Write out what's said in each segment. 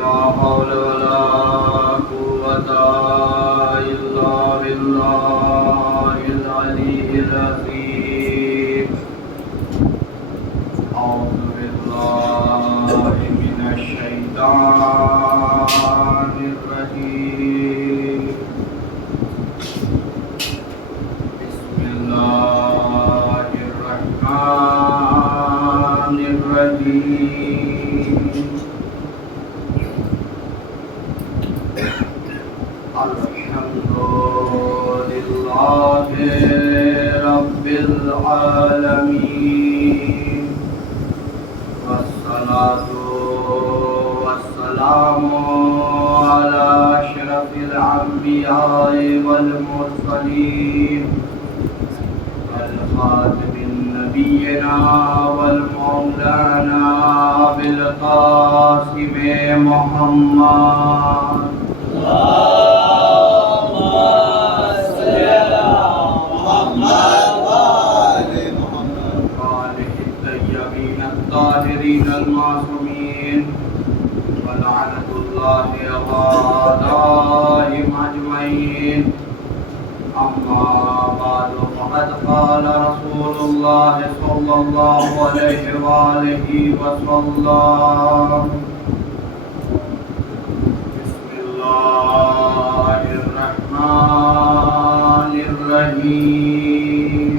لا حول ولا قوة إلا بالله العلي العظيم. أعوذ بالله من الشيطان الرجيم. بسم الله الرحمن الرحيم. الحمد لله رب العالمين، والصلاة والسلام على أشرف الأنبياء والمرسلين والخاتم نبينا والمولانا بالقاسم محمد. الطاهرين المعصومين، ولعنة الله عليهم أجمعين. أما بعد، فقد قال رسول الله صلى الله عليه وآله وسلم: بسم الله الرحمن الرحيم.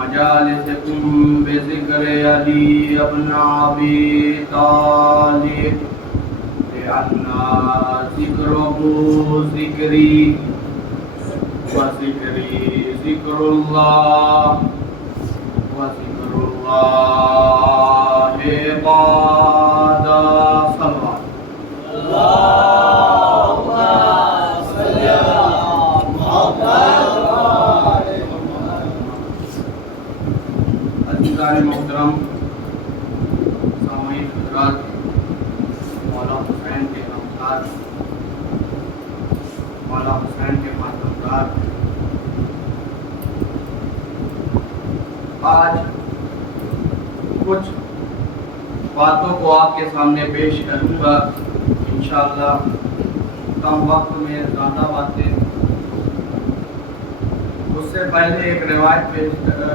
مجالسكم بذكر علي بن أبي طالب، لأن ذكره ذكري وذكري ذكر الله وذكر الله بعد صلى اللهم صل على محمد. عزیزان محترم، سامعین حضرات، مولا حسین کے غمخوار، مولا حسین کے ماتمدار، آج کچھ باتوں کو آپ کے سامنے پیش کروں گا انشاءاللہ. کم وقت میں زیادہ باتیں. اس سے پہلے ایک روایت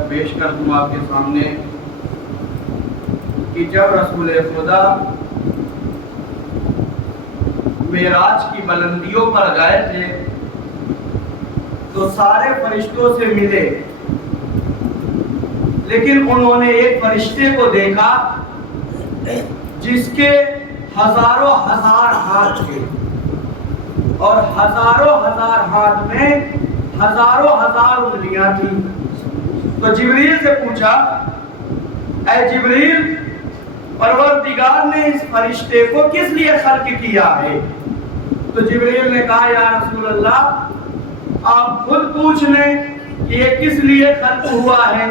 پیش کر دوں آپ کے سامنے کہ جب رسول خدا معراج کی بلندیوں پر گئے تھے تو سارے فرشتوں سے ملے، لیکن انہوں نے ایک فرشتے کو دیکھا جس کے ہزاروں ہزار ہاتھ تھے، اور ہزاروں ہزار ہاتھ میں ہزاروں ہزار انگلیاں تھیں. تو جبریل سے پوچھا: اے جبریل، پروردگار نے اس فرشتے کو کس لیے خلق کیا ہے؟ تو جبریل نے کہا: یا رسول اللہ، آپ خود پوچھ لیں کہ یہ کس لیے خلق ہوا ہے.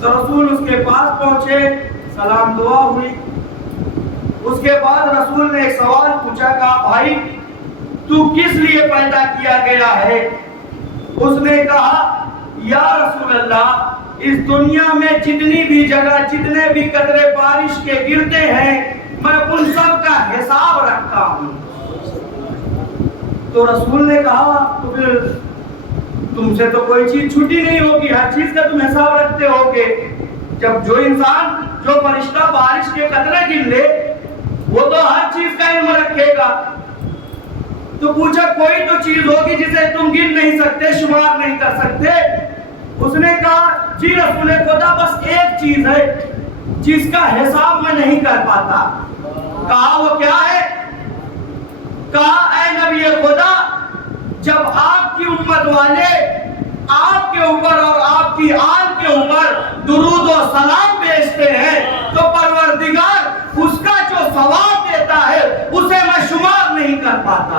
تو رسول اس کے پاس پہنچے، سلام دعا ہوئی. اس کے بعد رسول نے ایک سوال پوچھا، کہا: بھائی، تو کس لیے پیدا کیا گیا ہے؟ اس نے کہا: یا رسول اللہ، اس دنیا میں جتنی بھی جگہ جتنے بھی قطرے بارش کے گرتے ہیں، میں ان سب کا حساب رکھتا ہوں. تو رسول نے کہا: تو پھر تم سے تو کوئی چیز چھوٹی نہیں ہوگی، ہر چیز کا تم حساب رکھتے ہوگے. جب جو انسان جو فرشتہ بارش کے قطرے گر لے، وہ تو ہر چیز کا علم رکھے گا. تو پوچھا: کوئی تو چیز ہوگی جسے تم گن نہیں سکتے، شمار نہیں کر سکتے. اس نے کہا: جی رسول خدا، بس ایک چیز ہے جس کا حساب میں نہیں کر پاتا. کہا: وہ کیا ہے؟ کہا: اے نبی خدا، جب آپ کی امت والے آپ کے اوپر اور آپ کی آل کے اوپر درود و سلام بھیجتے ہیں تو پروردگار اس کا جو ثواب دیتا ہے اسے میں شمار نہیں کر پاتا.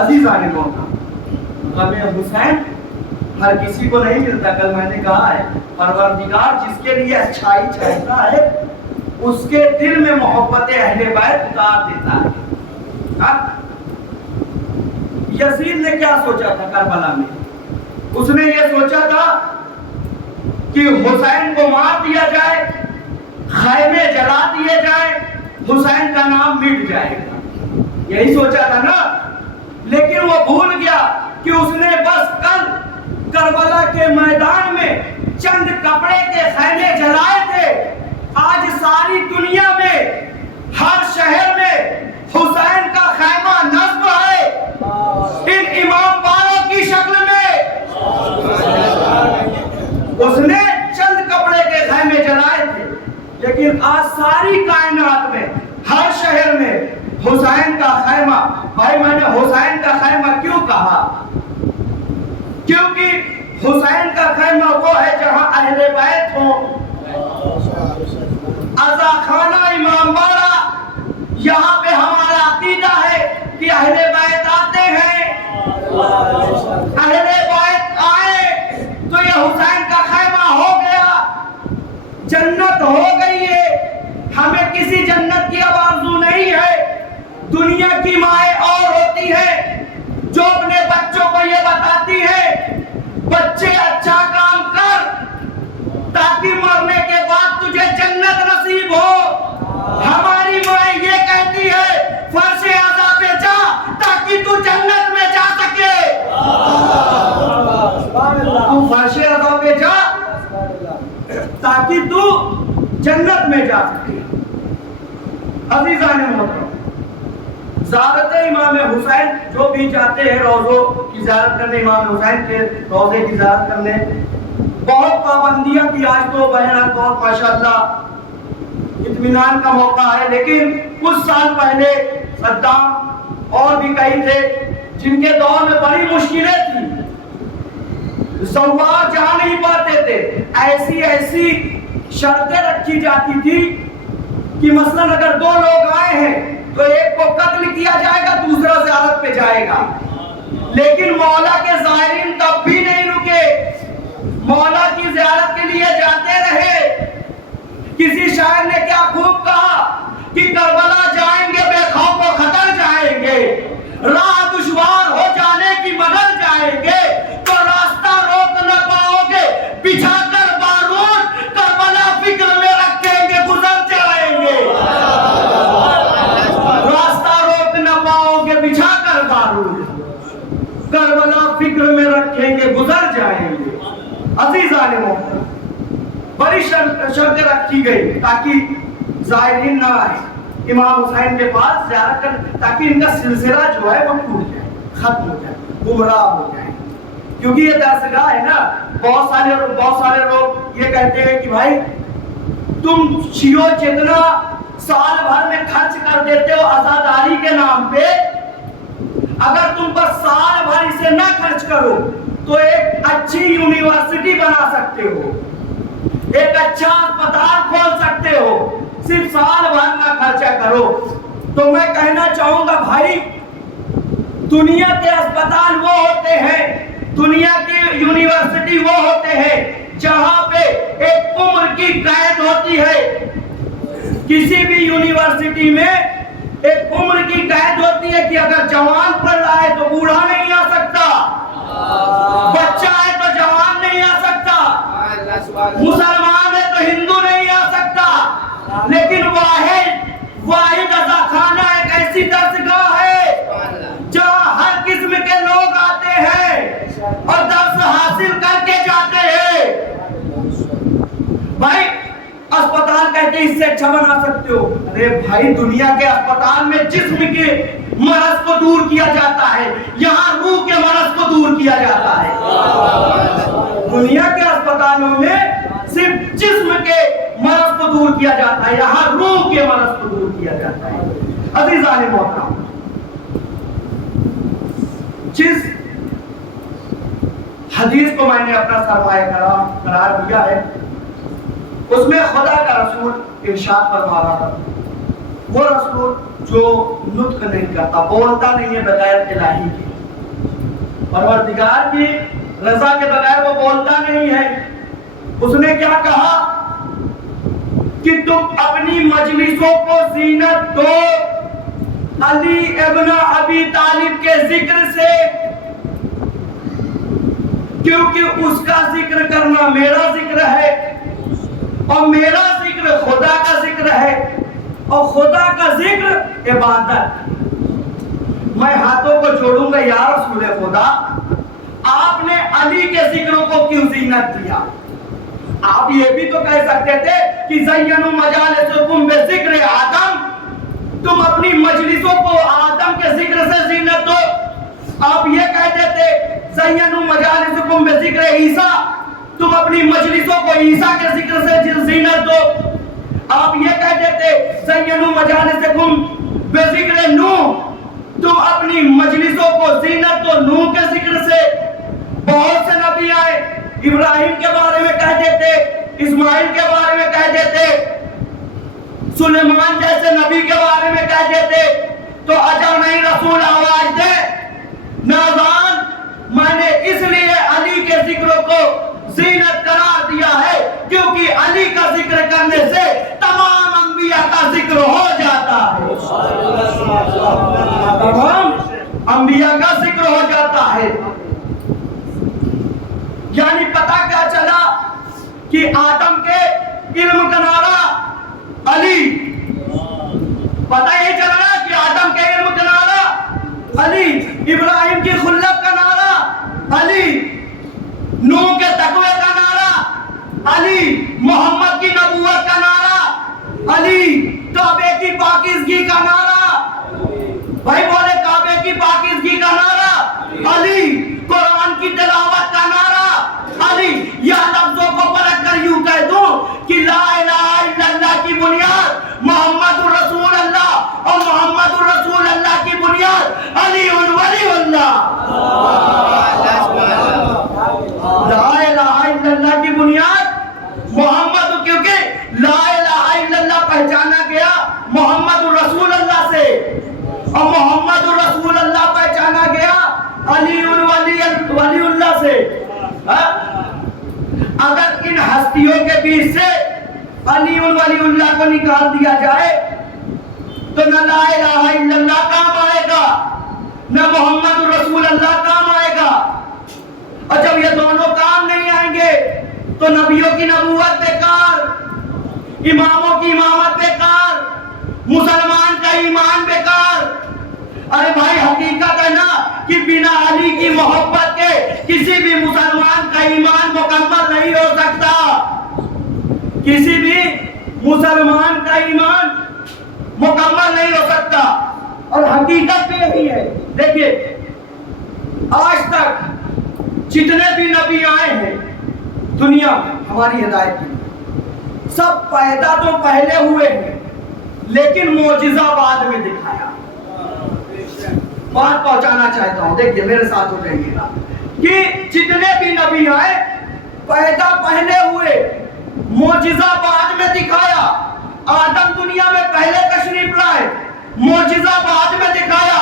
عزیزان محترم، غم حسین ہر کسی کو نہیں ملتا. کل میں نے کہا ہے، پروردگار جس کے لیے اچھائی چاہتا ہے اس کے دل میں محبت اہل بیت اتار دیتا ہے. یزید نے کیا سوچا تھا کربلا میں؟ اس نے یہ سوچا تھا کہ حسین کو مار دیا جائے، خیمے جلا دیے جائیں، حسین کا نام مٹ جائے گا، یہی سوچا تھا نا۔ لیکن وہ بھول گیا کہ اس نے بس کل کربلا کے میدان میں چند کپڑے کے خیمے جلائے تھے، آج ساری دنیا میں ہر شہر میں حسین کا خیمہ نصب ہے ان امام باڑوں کی شکل میں۔ اس نے چند کپڑے کے خیمے جلائے تھے، لیکن آج ساری کائنات میں ہر شہر میں حسین کا خیمہ۔ بھائی میں نے حسین کا خیمہ کیوں کہا؟ کیونکہ حسین کا خیمہ وہ ہے جہاں اہل بیت ہوں، عزا خانہ امام باڑہ، یہاں پہ ہمارا عقیدہ ہے کہ اہل بیت آتے ہیں، اہل بیت آئے تو یہ حسین کا خیمہ ہو گیا، جنت ہو گئی ہے۔ ہمیں کسی جنت کی اب آرزو نہیں ہے۔ دنیا کی مائیں اور ہوتی ہے جو اپنے بچوں کو یہ بتاتی ہے بچے اچھا کام کر تاکہ مرنے کے بعد تجھے جنت نصیب ہو۔ ہماری مائیں یہ کہتی ہے فرش اعضا پہ جا تاکہ تو جنت میں جا سکے۔ تو فرش اعضا پہ جا تاکہ تو جنت میں جا سکے۔ عزیزان محترم، زیارت امام حسین جو بھی جاتے ہیں روزوں کی زیارت کرنے، امام حسین کے روزے کی زیارت کرنے، بہت پابندیاں کی آج تو بہرحال بہت ماشاءاللہ اطمینان کا موقع ہے، لیکن کچھ سال پہلے صدام اور بھی کئی تھے جن کے دور میں بڑی مشکلیں تھی، زوار جا نہیں پاتے تھے، ایسی شرطیں رکھی جاتی تھی کہ مثلاً اگر دو لوگ آئے ہیں تو ایک کو قتل کیا جائے گا، دوسرا زیارت پہ جائے گا۔ لیکن مولا کے زائرین تب بھی نہیں رکے، مولا کی زیارت کے لیے جاتے رہے۔ کسی شاعر نے کیا خوب کہا کہ کربلا جائیں گے بے خوف و خطر جائیں گے، راہ دشوار ہو جانے کی مگر جائیں گے، تو راستہ روک نہ پاؤ گے بچھا کر بارود، کربلا فکر میں رکھیں گے گزر جائیں گے۔ راستہ روک نہ پاؤ گے بچھا کر بارود، کربلا فکر میں رکھیں گے گزر جائیں گے۔ عزیزان محترم، بڑی شرطیں رکھی گئی تاکہ زائرین نہ آئے امام حسین کے پاس زیارت کر، تاکہ ان کا سلسلہ جو ہے وہ ٹوٹ جائے، ختم ہو جائے، گمراہ ہو جائے۔ کیونکہ یہ درسگاہ ہے نا، بہت سارے لوگ یہ کہتے ہیں کہ بھائی تم شیعوں جتنا سال بھر میں خرچ کر دیتے ہو عزاداری کے نام پہ، اگر تم پر سال بھر اسے نہ خرچ کرو تو ایک اچھی یونیورسٹی بنا سکتے ہو، ایک اچھا اسپتال کھول سکتے ہو، صرف سال بھر نہ خرچہ کرو۔ تو میں کہنا چاہوں گا بھائی، دنیا کے اسپتال وہ ہوتے ہیں، دنیا کی یونیورسٹی وہ ہوتے ہیں جہاں پہ ایک عمر کی قید ہوتی ہے۔ کسی بھی یونیورسٹی میں ایک عمر کی قید ہوتی ہے کہ اگر جوان پڑھ رہا ہے تو بوڑھا نہیں آ سکتا، بچہ ہے تو جوان نہیں آ سکتا، مسلمان ہے تو ہندو نہیں آ سکتا۔ لیکن واحد عزا خانہ ایک ایسی درسگاہ ہے جہاں ہر قسم کے لوگ آتے ہیں اور درس حاصل کر کے جاتے ہیں۔ بھائی اسپتال کہتے ہیں اس سے اچھا بنا سکتے ہو، ارے بھائی دنیا کے اسپتال میں جسم کے مرض کو دور کیا جاتا ہے، یہاں روح کے مرض کو دور کیا جاتا ہے۔ دنیا کے اسپتالوں میں صرف جسم کے مرض کو دور کیا جاتا ہے، یہاں روح کے مرض کو دور کیا جاتا ہے۔ عزیزان محترم، جس حدیث کو میں نے اپنا سرمایہ قرار دیا ہے اس میں خدا کا رسول ارشاد فرما رہا تھا، وہ رسول جو نطق نہیں کرتا، بولتا نہیں ہے بغیر الہی کے، پروردگار کی رضا کے بغیر وہ بولتا نہیں ہے۔ اس نے کیا کہا کہ تم اپنی مجلسوں کو زینت دو، علی ابن ابی طالب کے ذکر سے، کیونکہ اس کا ذکر کرنا میرا ذکر ہے اور میرا ذکر خدا کا ذکر ہے اور خدا کا ذکر عبادت۔ میں ہاتھوں کو جوڑوں گا، یا رسول خدا آپ نے علی کے ذکروں کو کیوں زینت دیا؟ آپ یہ بھی تو کہہ سکتے تھے کہ زینوا مجالسکم بذکر آدم، تم اپنی مجلسوں کو آدم کے ذکر سے زینت دو۔ آپ یہ کہتے تھے زینوا مجالسکم بذکر عیسیٰ، تم اپنی مجلسوں کو عیسیٰ کے ذکر سے زینت دو۔ آپ یہ کہتے تھے زینوا مجالسکم بذکر نوح، تم اپنی مجلسوں کو زینت دو نوح کے ذکر سے۔ بہت سے نبی آئے، ابراہیم کے بارے میں کہتے تھے، اسماعیل کے بارے میں کہتے تھے، سلیمان جیسے نبی کے بارے میں کہتے تھے، تو اجر نہیں رسول آواز دے نازان، میں نے اس لیے علی کے ذکروں کو زینت قرار دیا ہے کیونکہ علی کا ذکر کرنے سے تمام انبیاء کا ذکر ہو جاتا ہے، تمام انبیاء کا ذکر ہو جاتا ہے۔ یعنی پتہ کیا چلا کہ آدم کے علم کا نعرہ علی، پتہ یہ چلا کہ آدم کے علم کا نعرہ علی، ابراہیم کی خلت کا نعرہ علی، نوح کے تقوی کا نعرہ علی، محمد کی نبوت کا نعرہ علی، کعبے کی پاکیزگی کا نعرہ، بھائی بولے کعبے کی پاکیزگی کا نعرہ علی، قرآن کی تلاوت کا نعرہ علی۔ یا لفظوں کو پلٹ کر یوں کہہ دوں کہ لا الہ الا اللہ کی بنیاد محمد رسول اللہ اور محمد رسول اللہ کی بنیاد علی ولی اللہ۔ لا الہ الا اللہ کی بنیاد محمد، کیونکہ لا الہ الا اللہ پہچانا گیا محمد رسول اللہ سے اور محمد رسول اللہ پہچانا گیا علی ولی اللہ سے۔ اگر ان ہستیوں کے بیچ سے علی ولی اللہ کو نکال دیا جائے تو نہ لا الہ الا اللہ کام آئے گا نہ محمد رسول اللہ کام آئے گا، اور جب یہ دونوں کام نہیں آئیں گے تو نبیوں کی نبوت بیکار، اماموں کی امامت بیکار، مسلمان کا ایمان بیکار۔ ارے بھائی حقیقت ہے نا کہ بنا علی کی محبت کے کسی بھی مسلمان کا ایمان مکمل نہیں ہو سکتا، کسی بھی مسلمان کا ایمان مکمل نہیں ہو سکتا، اور حقیقت بھی یہی ہے۔ دیکھیے آج تک جتنے بھی نبی آئے ہیں دنیا میں ہماری ہدایت کی، سب پیدا تو پہلے ہوئے ہیں لیکن معجزہ بعد میں دکھایا۔ بات پہنچانا چاہتا ہوں، دیکھیے میرے ساتھ ہو رہیے گا کہ جتنے بھی نبی آئے پیدا پہلے ہوئے، معجزہ بعد میں دکھایا۔ آدم دنیا میں پہلے تشریف لائے، معجزہ بعد میں دکھایا۔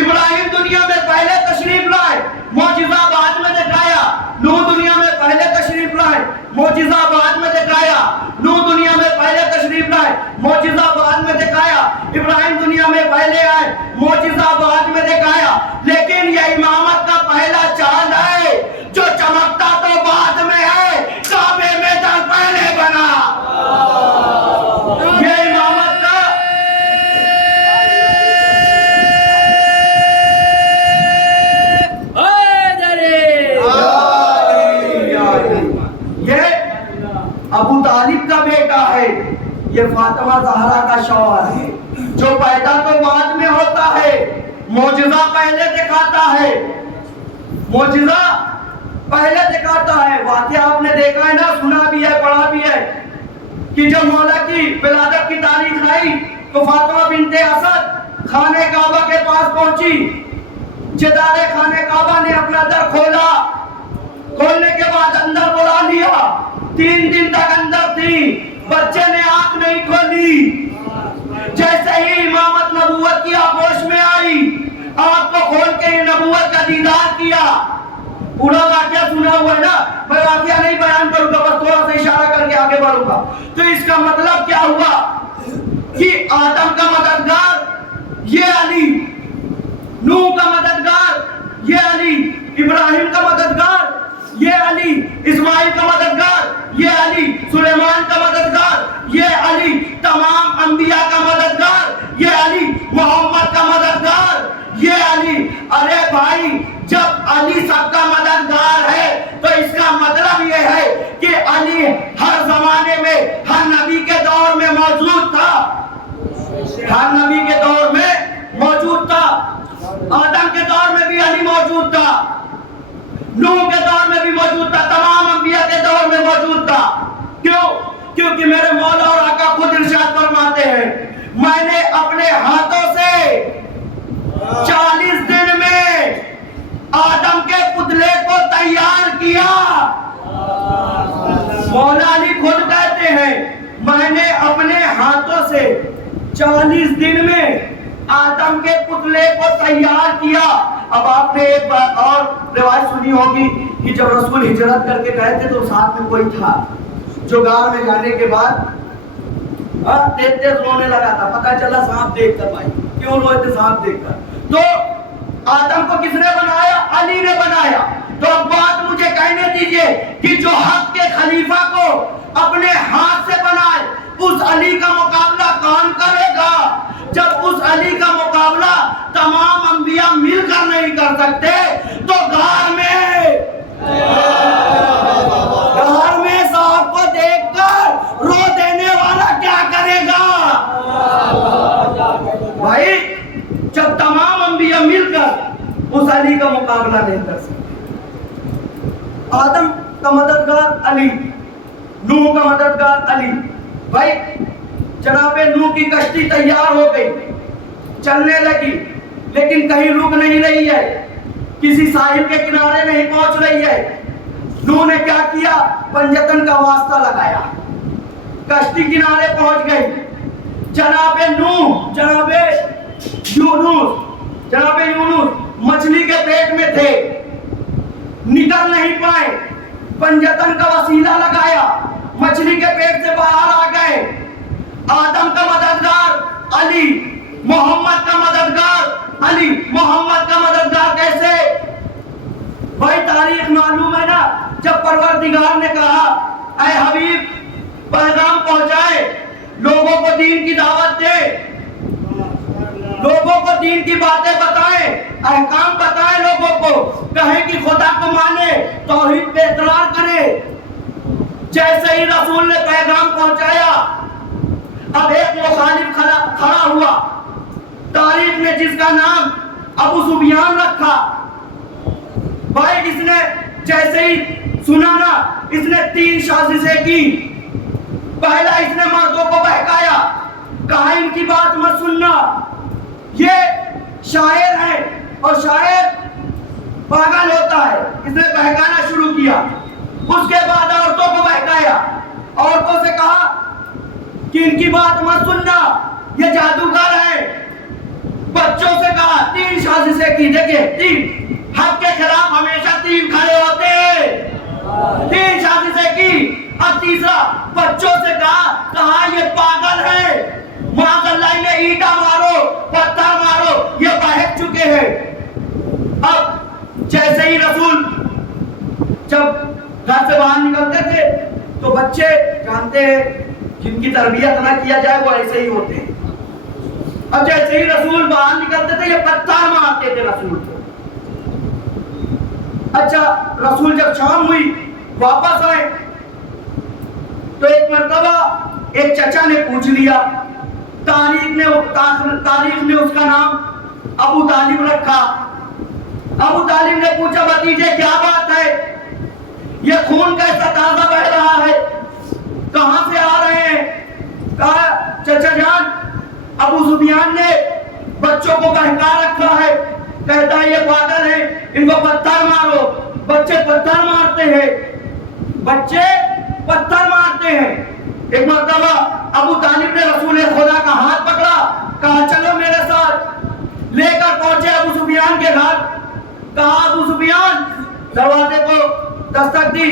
ابراہیم دنیا میں پہلے تشریف لائے، معجزہ بعد میں دکھایا۔ نوح دنیا میں پہلے تشریف لائے، معجزہ بعد میں دکھایا۔ نوح دنیا میں پہلے تشریف لائے، معجزہ بعد میں دکھایا۔ ابراہیم دنیا میں پہلے آئے، معجزہ بعد میں دکھایا۔ لیکن یہ امامت کا پہلا چاند ہے جو چمکتا تو بعد میں ہے، کعبے میں تو پہلے بنا۔ یہ امامت کا ابو طالب کا بیٹا ہے، یہ فاطمہ زہرا کا شوہر ہے، جو پیدا تو بعد میں ہوتا ہے، معجزہ پہلے دکھاتا ہے، معجزہ پہلے دکھاتا ہے۔ واقعہ آپ نے دیکھا ہے نا، سنا بھی ہے، پڑھا بھی ہے کہ جب مولا کی ولادت کی تاریخ آئی تو فاطمہ بنت اسد خانہ کعبہ کے پاس پہنچی، جدار خانہ کعبہ نے اپنا در کھولا، کھولنے کے بعد اندر بلا لیا، 3 دن تک اندر تھی، بچے نے آنکھ نہیں کھولی۔ جیسے ہی امامت نبوت کی آغوش میں آئی، آنکھ کو کھول کے نبوت کا دیدار کیا۔ پورا واقعہ سنا ہوا ہے نا، میں واقعہ نہیں بیان کروں گا، بس تھوڑا سا اشارہ کر کے آگے بڑھوں گا۔ تو اس کا مطلب کیا ہوا کہ آدم کا مددگار یہ علی، نوح کا مددگار یہ علی، ابراہیم کا مددگار یہ علی، اسماعیل کا مددگار یہ علی، سلیمان کا مددگار یہ علی، تمام انبیاء کا مددگار یہ علی، محمد کا مددگار یہ علی۔ ارے بھائی، جب علی سب کا مددگار ہے تو اس کا مطلب یہ ہے کہ علی ہر زمانے میں ہر نبی کے دور میں موجود تھا، ہر نبی کے دور میں موجود تھا۔ آدم کے دور میں بھی علی موجود تھا، نوح کے دور میں بھی موجود تھا، تمام انبیاء کے دور میں موجود تھا۔ کیوں؟ کیونکہ میرے مولا اور آقا خود ارشاد فرماتے ہیں، میں نے اپنے ہاتھوں سے 40 دن میں آدم کے پتلے کو تیار کیا۔ مولا علی خود کہتے ہیں، میں نے اپنے ہاتھوں سے 40 دن میں آدم کے پتلے کو تیار کیا۔ اب آپ نے ایک بات اور روایت سنی ہوگی کہ جب رسول ہجرت کر کے گئے تھے تو ساتھ میں کوئی تھا جو غار میں جانے کے بعد تیز تیز رونے لگا تھا، پتہ چلا سانپ دیکھ کر۔ بھائی کیوں روئے تھے سانپ دیکھ کر؟ تو آدم کو کس نے بنایا؟ علی نے بنایا۔ تو اب بات مجھے کہنے دیجئے کہ جو حق کے خلیفہ کو اپنے ہاتھ سے بنائے، اس علی کا مقابلہ کون کرے گا؟ جب اس علی کا مقابلہ تمام انبیاء مل کر نہیں کر سکتے تو غار میں صاحب کو دیکھ کر رو دینے والا کیا کرے گا؟ بھائی جب تمام انبیاء مل کر اس علی کا مقابلہ نہیں کر سکتے، آدم کا مددگار علی، نوح کا مددگار علی۔ بھائی جناب نوح کی کشتی تیار ہو گئی، چلنے لگی، لیکن کہیں رک نہیں رہی ہے، کسی ساحل کے کنارے نہیں پہنچ رہی ہے۔ نوح نے کیا کیا؟ پنجتن کا واسطہ لگایا، کشتی کنارے پہنچ گئی۔ جناب نوح، جناب یونس مچھلی کے پیٹ میں تھے، نکل نہیں پائے، پنجتن کا وسیلہ لگایا، مچھلی کے پیٹ سے باہر آ گئے۔ آدم کا مددگار علی، محمد کا مددگار علی، محمد کا مددگار کیسے؟ بھائی تاریخ معلوم ہے نا، جب پروردگار نے کہا اے حبیب پیغام پہنچائے، لوگوں کو دین کی دعوت دے، لوگوں کو دین کی باتیں بتائیں، احکام بتائیں، لوگوں کو کہیں کہ خدا کو مانے، توحید پہ اقرار کرے۔ جیسے ہی رسول نے پیغام پہنچایا، اب ایک مخالف کھڑا ہوا، تاریخ نے جس کا نام ابو سفیان رکھا۔ بھائی اس نے جیسے ہی سنا نا، اس نے 3 سازشیں کی۔ پہلا اس نے مردوں کو بہکایا، کہا ان کی بات مت سننا، یہ شاعر ہے اور شاعر پاگل ہوتا ہے، اس نے بہکانا شروع کیا۔ اس کے بعد عورتوں کو بہکایا، عورتوں سے کہا کہ ان کی بات مت سننا، یہ جادوگر ہے۔ بچوں سے کہا، 3 سازشیں کی۔ دیکھیں 3، حق کے خلاف ہمیشہ 3 کھڑے ہوتے ہیں، 3 سازشیں کی۔ اور تیسرا بچوں سے کہا یہ پاگل ہے، معاذ اللہ انہیں اینٹا مارو، پتھر مارو، یہ بہک چکے ہیں۔ اب جیسے ہی رسول جب گھر سے باہر نکلتے تھے تو بچے جانتے ہیں جن کی تربیت نہ کیا جائے وہ ایسے ہی ہوتے ہیں۔ اب جیسے ہی رسول باہر نکلتے تھے یہ پتھر مارتے تھے رسول کو۔ اچھا رسول جب شام ہوئی واپس آئے تو ایک مرتبہ ایک چچا نے پوچھ لیا، تاریخ نے اس کا نام ابو طالب رکھا۔ ابو طالب نے پوچھا بھتیجے کیا بات ہے، یہ خون کیسا تازہ بہ رہا ہے، کہاں سے آ رہے ہیں؟ کہا چچا جان ابو سفیان نے بچوں کو بہکا رکھا ہے، کہتا ہے یہ پاگل ہے، ان کو پتھر مارو۔ بچے پتھر مارتے ہیں، بچے پتھر مارتے ہیں۔ ایک مرتبہ ابو طالب نے رسول خدا کا ہاتھ پکڑا، کہا چلو میرے ساتھ، لے کر پہنچے ابو سفیان کے گھر۔ کہا ابو سفیان، دروازے کو دستک دی،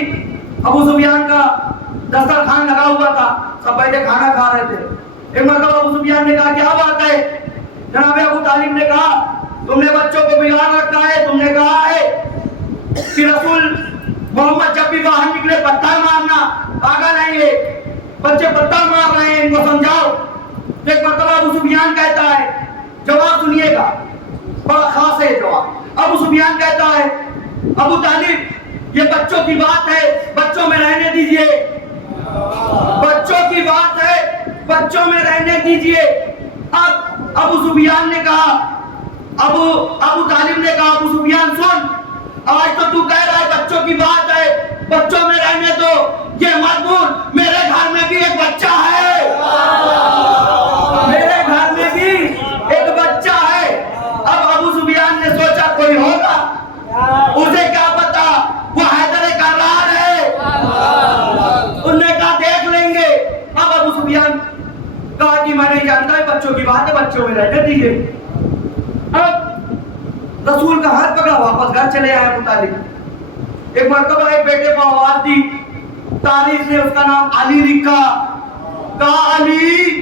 ابو سفیان کا دسترخوان لگا ہوا تھا، سب بیٹھے کھانا کھا رہے تھے۔ ایک مرتبہ ابو سفیان نے کہا کیا بات ہے؟ جناب ابو طالب نے کہا تم نے بچوں کو بگاڑ رکھا ہے، تم نے کہا ہے کہ رسول محمد جب بھی باہر نکلے پتھر مارنا، پاگل نہیں ہے، بچے پتھر مار رہے ہیں، ان کو سمجھاؤ۔ ایک مرتبہ ابو سفیان کہتا ہے، جواب سنیے گا بڑا خاص ہے جواب۔ ابو سفیان کہتا ہے ابو طالب یہ بچوں کی بات ہے، بچوں میں رہنے دیجئے، بچوں کی بات ہے، بچوں میں رہنے دیجئے۔ اب ابو سفیان نے کہا، ابو طالب نے کہا ابو سفیان سن، آج تو کہہ رہا ہے بچوں کی بات ہے، بچوں میں رہنے دو، یہ مت بھول میرے گھر میں بھی ایک بچہ ہے، میرے گھر میں بھی ایک بچہ ہے۔ اب ابو سفیان نے سوچا کوئی ہوگا، اسے کیا پتا وہ حیدر کرار ہے، انہوں نے کہا دیکھ لیں گے۔ اب ابو سفیان کہا کہ میں نہیں جانتا ہے، بچوں کی بات ہے، بچوں میں رہنے دیجئے۔ اب رسول کا ہاتھ پکڑا، واپس گھر چلے آئے ابو طالب۔ ایک مرتبہ ایک بیٹے کو آواز دی، تاریخ نے اس کا نام علی لکھا، کہا علی،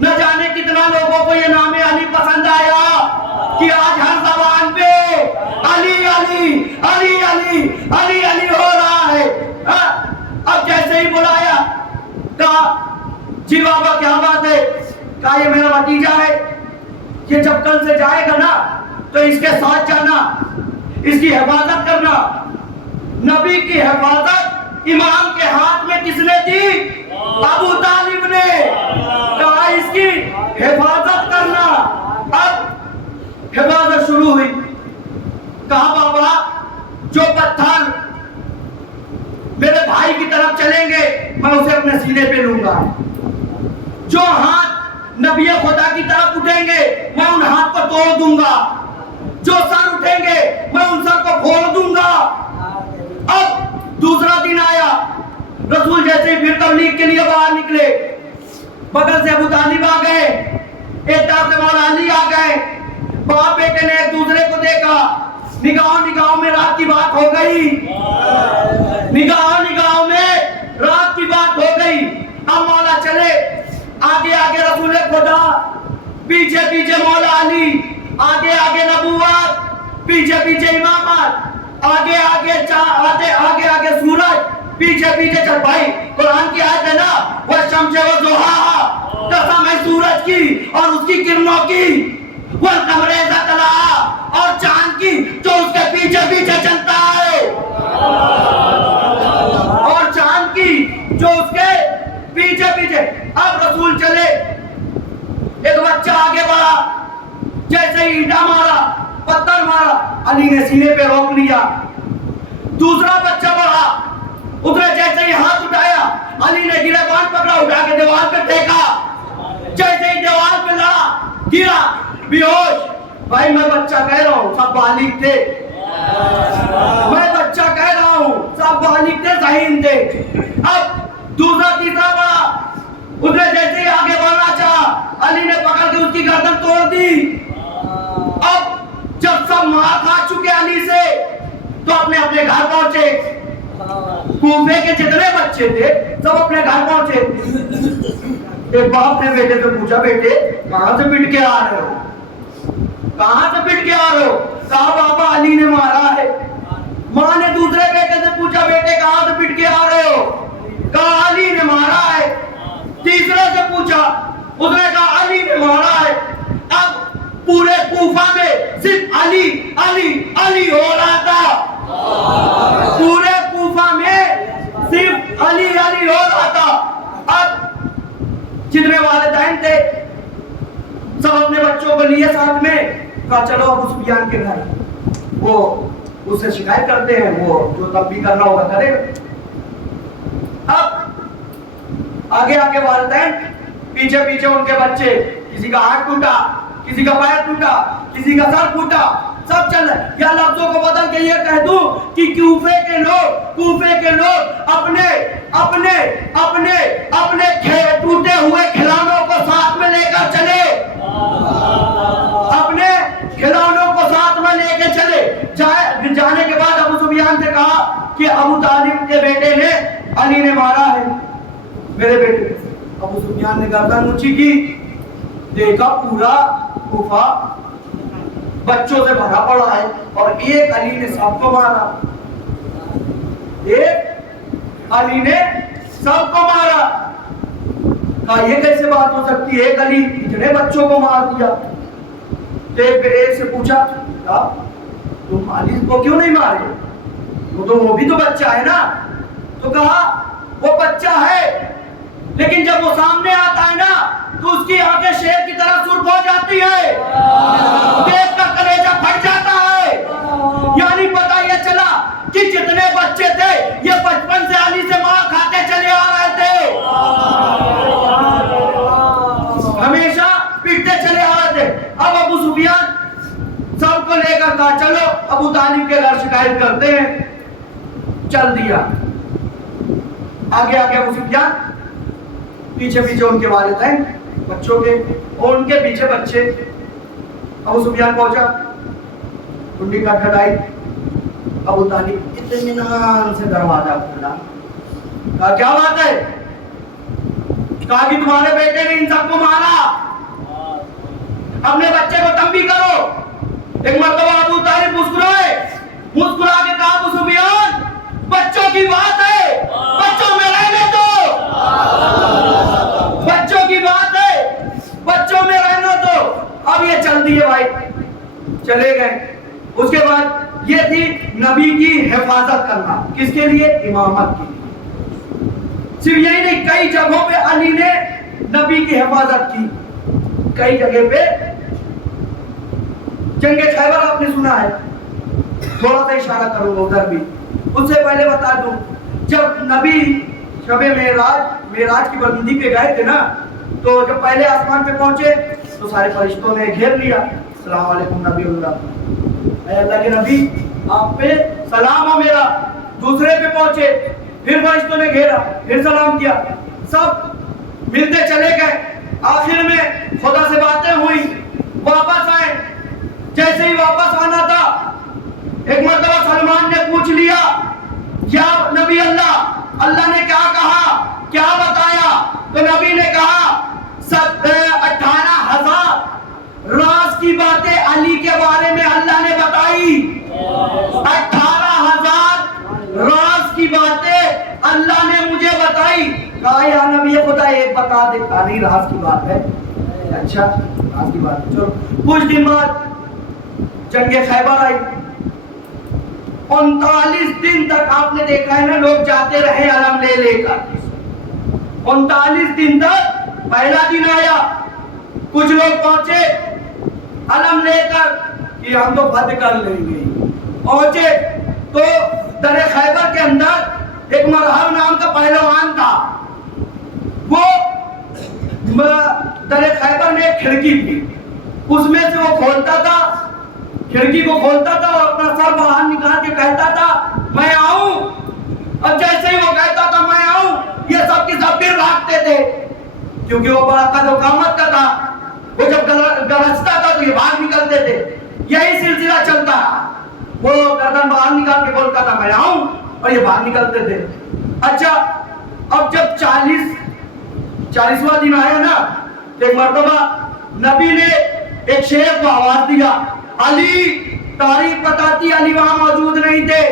نہ جانے کتنا لوگوں کو یہ نام علی پسند آیا کہ آج ہر زبان پہ علی علی علی علی علی علی ہو رہا ہے۔ اب جیسے ہی بلایا کہا جی بابا کیا بات ہے؟ کہا یہ میرا بھتیجا ہے، یہ جب کل سے جائے گا نا تو اس کے ساتھ جانا، اس کی حفاظت کرنا۔ نبی کی حفاظت امام کے ہاتھ میں کس نے دی؟ ابو طالب نے۔ کہا اس کی حفاظت کرنا۔ اب حفاظت شروع ہوئی۔ کہا بابا جو پتھر میرے بھائی کی طرف چلیں گے میں اسے اپنے سینے پہ لوں گا، جو ہاتھ نبی خدا کی طرف اٹھیں گے میں ان ہاتھ کو توڑ دوں گا، جو سر اٹھیں گے میں ان سر کو پھوڑ دوں گا۔ اب دوسرا دن آیا، رسول جیسے ہی پھر تبلیغ کے لیے باہر نکلے، بغل سے ابو طالب آ گئے، ایک طرف سے مولا علی آ گئے۔ باپ بیٹے نے ایک دوسرے کو دیکھا، نگاہوں میں رات کی بات ہو گئی، نگاہوں میں رات کی بات ہو گئی۔ اب مولا چلے، آگے آگے رسول خدا، پیچھے پیچھے مولا علی، آگے آگے نبوت، پیچھے پیچھے امامت، آگے آگے سورج، پیچھے پیچھے چل بھائی قرآن کی آیت ہے نا، والشمس وضحاها، قسم ہے سورج کی اور اس کی کرنوں کی، والقمر اذا طلع، اور چاند کی جو اس کے پیچھے پیچھے چلتا ہے، اور چاند کی جو اس کے پیچھے پیچھے۔ اب رسول چلے، ایک بچہ آگے بڑھا، جیسے ہی اینٹا مارا، پتھر مارا، علی نے سینے پہ روک لیا۔ دوسرا بچہ بڑھا، ادھر جیسے ہی ہاتھ اٹھایا، علی نے گریبان پکڑا، اٹھا کے دیوار پہ پھینکا، جیسے ہی دیوار پہ لڑا، گرا بے ہوش۔ بھائی میں بچہ کہہ رہا ہوں، سب بالغ تھے، میں بچہ کہہ رہا ہوں، سب بالغ تھے، ذہین تھے۔ اب دوسرا تیسرا بڑا، ادھر جیسے ہی آگے بڑھنا چاہا، علی نے پکڑ کے اس کی گردن توڑ دی۔ اب جب سب مار کھا چکے علی سے تو اپنے اپنے گھر پہنچے، کوفے کے جتنے بچے تھے سب اپنے گھر پہنچے۔ ایک باپ نے بیٹے سے پوچھا، بیٹے کہاں سے پٹ کے آ رہے ہو؟ کہاں سے پٹ کے آ رہے ہو؟ کہا بابا علی نے مارا ہے۔ ماں نے دوسرے بیٹے سے پوچھا، بیٹے کہاں سے پٹ کے آ رہے ہو؟ کہا علی نے مارا ہے۔ تیسرے سے پوچھا، اس نے کہا علی نے مارا ہے۔ اب پورے کوفہ میں صرف علی علی علی ہو رہا تھا، پورے کوفہ میں صرف علی علی ہو رہا تھا۔ اب جتنے والدین تھے سب اپنے بچوں کو لیے ساتھ میں، کہا چلو ابو سفیان کے گھر، وہ اس سے شکایت کرتے ہیں، وہ جو تب بھی کرنا ہوگا کرے گا۔ اب آگے آگے والدین، پیچھے پیچھے ان کے بچے، کسی کا ہاتھ ٹوٹا، کسی کا پیر ٹوٹا، کسی کا سر ٹوٹا، سب چل رہے۔ یا لفظوں کو بدل کے یہ کہہ دوں کہ کوفے کے لوگ اپنے اپنے اپنے اپنے ٹوٹے ہوئے کھلونوں کو ساتھ میں لے کر چلے، اپنے کھلونوں کو ساتھ میں لے کے چلے۔ جانے کے بعد ابو سفیان سے کہا کہ ابو طالب کے بیٹے نے علی نے مارا ہے میرے بیٹے۔ ابو سفیان نے گردن اونچی کی، دیکھا پورا کوفہ بچوں سے بھرا پڑا ہے اور ایک علی نے سب کو مارا. ایک علی نے سب کو مارا. کہا یہ کیسے بات ہو سکتی ہے, ایک علی اتنے بچوں کو مار دیا. تو ایک سے پوچھا تم علی کو کیوں نہیں مارے, وہ بھی تو بچہ ہے نا. تو کہا وہ بچہ ہے لیکن جب وہ سامنے آتا ہے نا تو اس کی آنکھیں شیر کی طرح سرخ ہو جاتی ہے, دیکھ کر کلیجہ پھٹ جاتا ہے. یعنی پتہ یہ چلا کہ جتنے بچے تھے یہ بچپن سے علی سے مار کھاتے چلے آ رہے تھے, ہمیشہ پیٹتے چلے آ رہے تھے. اب ابو سفیان سب کو لے کر کہا چلو ابو طالب کے گھر شکایت کرتے ہیں. چل دیا. آگے آگے ابو سفیان, پیچھے پیچھے ان کے والدین بچوں کے اور ان کے پیچھے بچے. ابو سفیان پہنچا, کنڈی کھٹکھٹائی. ابو طالب اطمینان سے دروازہ کھولا. کہا کیا بات ہے؟ کہا کہ تمہارے بیٹے نے ان سب کو مارا, اپنے بچے کو تنبیہ کرو. ایک مرتبہ ابو طالب مسکرائے, مسکرا کے کہا ابو سفیان بچوں کی بات ہے, بچوں میں رہنے دو, بچوں کی بات ہے, بچوں میں رہنے دو. اب یہ چل دیے بھائی, چلے گئے. اس کے بعد یہ تھی نبی کی حفاظت کرنا. کس کے لیے؟ امامت کے لیے. صرف یہی نہیں, کئی جگہوں پہ علی نے نبی کی حفاظت کی. کئی جگہ پہ جنگ خیبر آپ نے سنا ہے, تھوڑا سا اشارہ کروں گا ادھر بھی. اس سے پہلے بتا دوں, جب نبی شب معراج کی بلندی پہ گئے تھے نا, تو جب پہلے آسمان پہ پہنچے تو سارے فرشتوں نے گھیر لیا. السلام علیکم نبی اللہ, اے اللہ کے نبی آپ پہ سلام ہو میرا. دوسرے پہ پہنچے, پھر فرشتوں نے گھیرا, پھر سلام کیا. سب ملتے چلے گئے. آخر میں خدا سے باتیں ہوئی, واپس آئے. جیسے ہی واپس آنا تھا ایک مرتبہ سلمان نے پوچھ لیا یا نبی اللہ نے کیا کہا, کیا بتایا؟ تو نبی نے کہا 18,000 راز کی باتیں علی کے بارے میں اللہ نے بتائی. 18,000 راز کی باتیں اللہ نے مجھے بتائی. کہا یا نبی خدا ایک بتا دے. کہا نہیں راز کی بات ہے. اچھا راز کی بات ہے. چلو کچھ دن بعد جنگ خیبر آئی. 39 دن تک آپ نے دیکھا ہے نا لوگ جاتے رہے علم لے لے کر. 39 دن تک پہلا دن آیا, کچھ لوگ پہنچے علم لے کر کہ ہم تو فتح کر لیں گے. پہنچے تو در خیبر کے اندر ایک مرحب نام کا پہلوان تھا. وہ در خیبر میں ایک کھڑکی تھی, اس میں سے وہ کھولتا تھا, کھڑکی کو کھولتا تھا اور اپنا سر باہر نکال کے کہتا تھا میں آؤں. اب جیسے ہی وہ کہتا تھا میں آؤں, یہ سب کی سب پھر بھاگتے تھے کیونکہ وہ بڑا قد و قامت کا تھا. وہ جب گرجتا تھا تو یہ بھاگ نکلتے تھے. یہی سلسلہ چلتا, وہ گردن باہر نکال کے بولتا تھا میں آؤں اور یہ بھاگ نکلتے تھے. اچھا اب جب 40واں دن آیا نا تو ایک مرتبہ نبی نے ایک شیر کو آواز دیا, علی تاریخ بتاتی علی وہاں موجود نہیں تھے,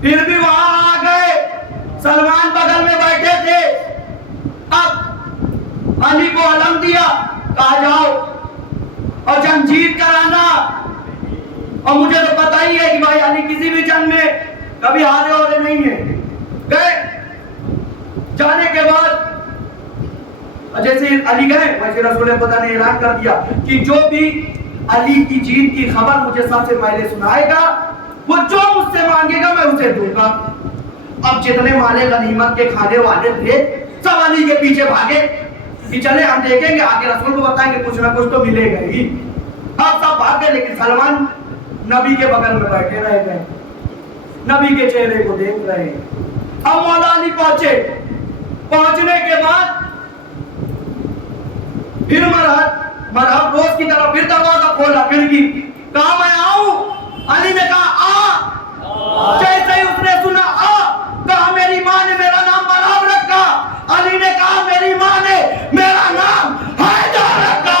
پھر بھی وہاں آ گئے. سلمان بغل میں بیٹھے تھے. اب علی کو علم دیا, کہا جاؤ اور جنگ جیت کر آنا. اور مجھے تو پتا ہی ہے کہ بھائی علی کسی بھی جنگ میں کبھی ہارے ہورے نہیں ہیں. گئے, جانے کے بعد جیسے علی گئے ویسے رسول خدا نے اعلان کر دیا کہ جو بھی علی کی جیت کی خبر مجھے سب سے پہلے سنائے گا وہ جو مجھ سے مانگے گا میں اسے دوں گا. اب جتنے مالے غنیمت کے کھانے والے تھے سب علی کے پیچھے بھاگے کہ چلے ہم دیکھیں گے, آگے رسول کو بتائیں گے, کچھ نہ کچھ تو ملے گا ہی. اب سب بھاگے لیکن سلمان نبی کے بغل میں بیٹھے رہ گئے, نبی کے چہرے کو دیکھ رہے. اب مولا علی پہنچے, پہنچنے کے بعد پھر مرحب روز کی طرح پھر دروازہ کھولا, کھڑکی, کہا میں آؤں. علی نے کہا آ. جیسے ہی اس نے سنا آ, کہا میری ماں نے میرا نام مرحب رکھا. علی نے کہا میری ماں نے میرا نام حیدر رکھا.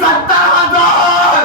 70,000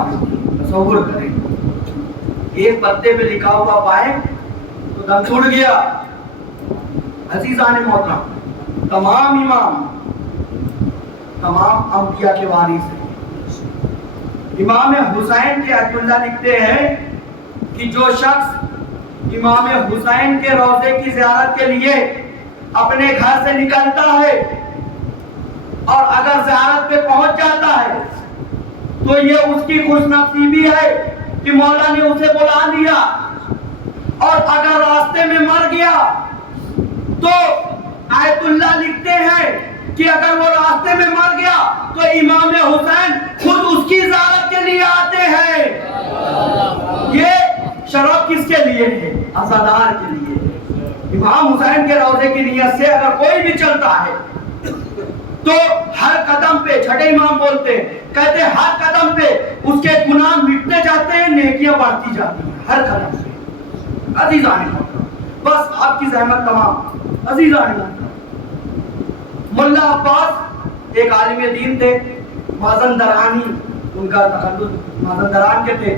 ہوگی, تصور کریں. ایک پتے پہ لکھا ہوا پائے تو دم چھوٹ گیا. عزیزان محترم, تمام امام تمام انبیاء کے وارث ہیں. امام حسین کے آیت اللہ لکھتے ہیں کہ جو شخص امام حسین کے روضے کی زیارت کے لیے اپنے گھر سے نکلتا ہے اور اگر زیارت پہ پہنچ جاتا ہے تو یہ اس کی خوش نصیبی ہے کہ مولا نے اسے بلا لیا, اور اگر راستے میں مر گیا تو آیت اللہ لکھتے ہیں کہ اگر وہ راستے میں مر گیا تو امام حسین خود اس کی زیارت کے لیے آتے ہیں. یہ شرف کس کے لیے ہے؟ عزادار کے لیے. امام حسین کے روضے کی نیت سے اگر کوئی بھی چلتا ہے تو ہر قدم پہ, چھٹے امام بولتے ہیں, کہتے ہیں ہر قدم پہ اس کے گناہ مٹتے جاتے ہیں, نیکیاں بڑھتی جاتی ہیں ہر قدم پہ. عزیزان محترم, بس آپ کی زحمت تمام. عزیزان محترم, ملا عباس ایک عالم دین تھے, مازندرانی ان کا تخلص مازندران کے تھے,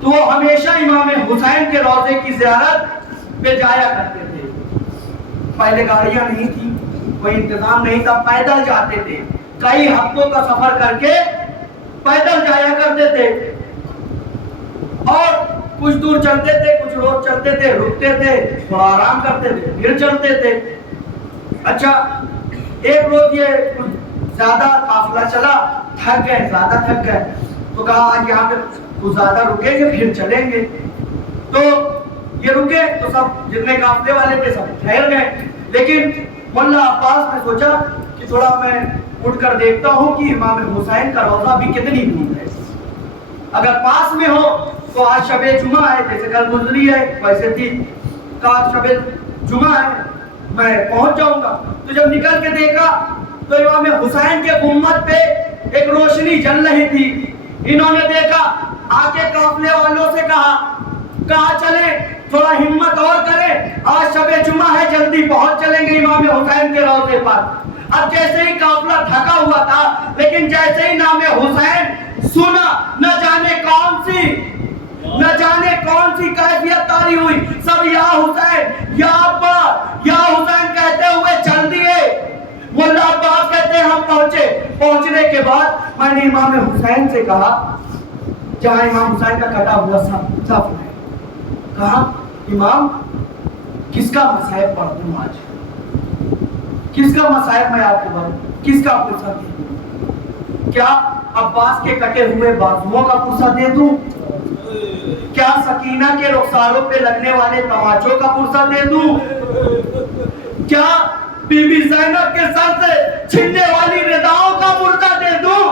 تو وہ ہمیشہ امام حسین کے روضے کی زیارت پہ جایا کرتے تھے. پہلے گاڑیاں نہیں تھی, کوئی انتظام نہیں تھا, پیدل جاتے تھے. کئی ہفتوں کا سفر کر کے پیدل جایا کرتے تھے, اور کچھ دور چلتے تھے, کچھ روز چلتے تھے, رکتے تھے, تھوڑا آرام کرتے تھے, پھر چلتے تھے. اچھا, ایک روز یہ زیادہ قافلہ چلا, تھک گئے, زیادہ تھک گئے, تو کہا آج یہاں پہ کچھ زیادہ رکیں گے پھر چلیں گے. تو یہ رکے تو سب جتنے قافلے والے تھے سب ٹھہر گئے, لیکن ملا عباس نے سوچا کہ تھوڑا میں اٹھ کر دیکھتا ہوں کہ امام حسین کا روضہ بھی کتنی دور ہے. اگر پاس میں ہو تو آج شب جمعہ ہے, جیسے کل گزری ہے ویسے تھی, کہا شب جمعہ ہے میں پہنچ جاؤں گا. تو جب نکل کے دیکھا تو امام حسین کے گنبد پہ ایک روشنی جل رہی تھی. انہوں نے دیکھا, آ کے قافلے والوں سے کہا چلیں, تھوڑا ہمت اور کریں, آج شب جمعہ ہے, جلدی پہنچ چلیں گے امام حسین کے روضے پر. اب جیسے ہی قافلہ تھکا ہوا تھا, لیکن جیسے ہی نام حسین سنا, نہ جانے کون سی کیفیت تاری ہوئی. سب یا حسین, یا عباس, یا حسین کہتے ہوئے چل دیے. ملا عباس کہتے ہیں ہم پہنچے. پہنچنے کے بعد میں نے امام حسین سے کہا, جہاں امام حسین کا کٹا ہوا صف ہے, کہا امام کس کا مصائب پڑھ دوں آج, کس کا مصائب میں آپ کو پڑھوں, کس کا پرسہ دے دوں؟ کیا عباس کے کٹے ہوئے بازوؤں کا پرسہ دے دوں؟ کیا سکینہ کے رخساروں پہ لگنے والے تماچوں کا پرسہ دے دوں؟ کیا بی بی زینب کے سر سے چھننے والی رداؤں کا پرسہ دے دوں؟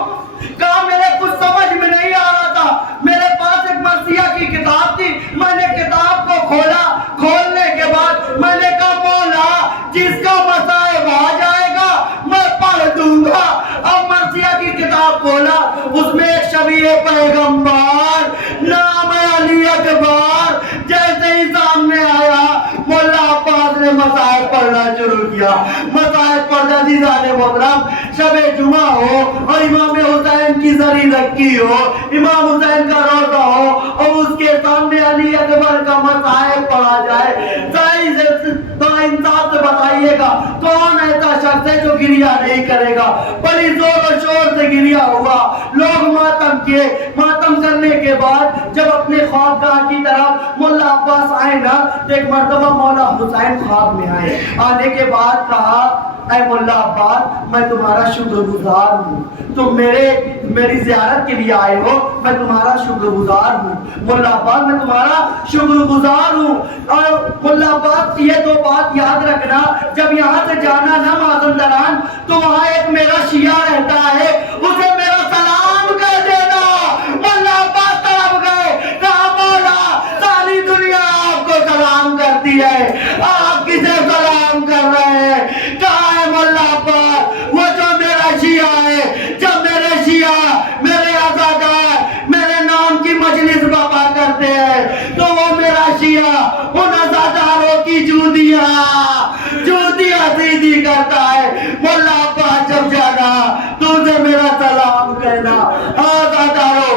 کہا میرے کچھ سمجھ میں نہیں آ رہا تھا, میرے پاس ایک مرثیہ کی کتاب تھی, میں نے کتاب کو کھولا, کھولنے کے بعد میں نے کہا مولا جس کا مصائب آ جائے گا میں پڑھ دوں گا. اب مرثیہ کی کتاب کھولا, اس میں ایک شبیہ پیغمبر نام علی اکبر جیسے ہی سامنے آیا, مولا عباس نے مصائب پڑھنا شروع کیا. مصائب پڑھنا عزیزان محترم, شب جمعہ ہو اور امام حسین کی زری رکھی ہو, امام حسین کا روضہ ہو اور اس کے سامنے علی اکبر کا مصائب پڑھا جائے, صحیح سے انصاف سے بتائیے گا کون ایسا شخص ہے جو گریہ نہیں کرے گا؟ بڑی زور و شور سے گریہ ہوا, لوگ ماتم کیے. ماتم کرنے کے بعد جب اپنے خوابگاہ کی طرف ملا عباس آئے نا, ایک مرتبہ مولا حسین خواب میں آئے. آنے کے بعد کہا اے ملا عباس میں تمہارا شکر گزار ہوں, تم میری زیارت کے لیے آئے ہو, میں تمہارا شکر گزار ہوں. ملا عباس میں تمہارا شکر گزار ہوں. اور ملا عباس یہ دو بات یاد رکھنا, جب یہاں سے جانا نا مازندران تو وہاں ایک میرا شیعہ رہتا ہے, اسے میرا سلام کہہ دینا. ملا عباس طرف گئے, کہا مولا ساری دنیا آپ کو سلام کرتی ہے, آپ کسے سلام کر رہے ہیں؟ کہا ہے ملا عباس وہ جو میرا شیعہ ہے, جب میرے شیعہ میرے عزادار میرے نام کی مجلس برپا کرتے ہیں تو وہ میرا شیعہ ان عزاداروں کی جوتیاں سیدھی کرتا ہے. ملا عباس جب جانا تو اسے میرا سلام کہنا. عزاداروں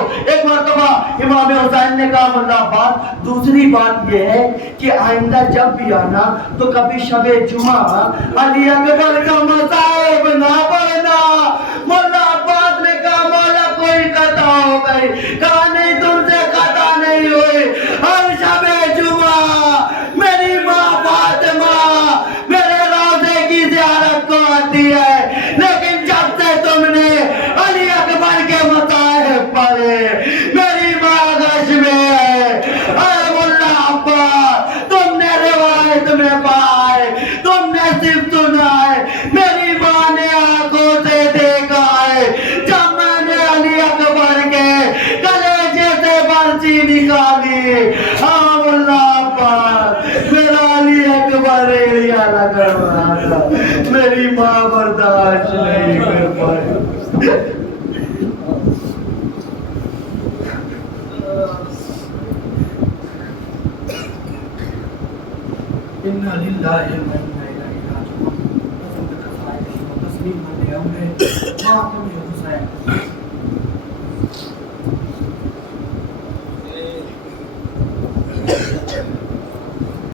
امام حسین نے کہا مولا عباس دوسری بات یہ ہے کہ آئندہ جب بھی آنا تو کبھی شب جمعہ علی اکبر کا مصائب نہ پڑھنا۔ مولا عباس نے کہا مولا کوئی قطع ہو گئی، کہا نہیں تم سے قطع نہیں ہوئی، ہر شب جمعہ میری ماں فاطمہ میرے روضے کی زیارت کو آتی ہے، لیکن جب سے تم نے علی اکبر کے مصائب پڑھے میری ماں غش میں ہے۔ اے مولا عباس تم نے روایت میں پڑھا ہے، تم نے صرف سنا ہے، میری ماں نے آنکھوں سے دیکھا ہے جب میں نے علی اکبر کے کلیجے سے برچی نکالی۔ ہاں مولا عباس میرا علی اکبر ایڑیا لگ رہا تھا، میری ماں برداشت نہیں کر پائی۔ اِنَّا لِلَّهِ وَإِنَّا إِلَيْهِ رَاجِعُونَ۔ تسلیم کرنے امر ماں حسین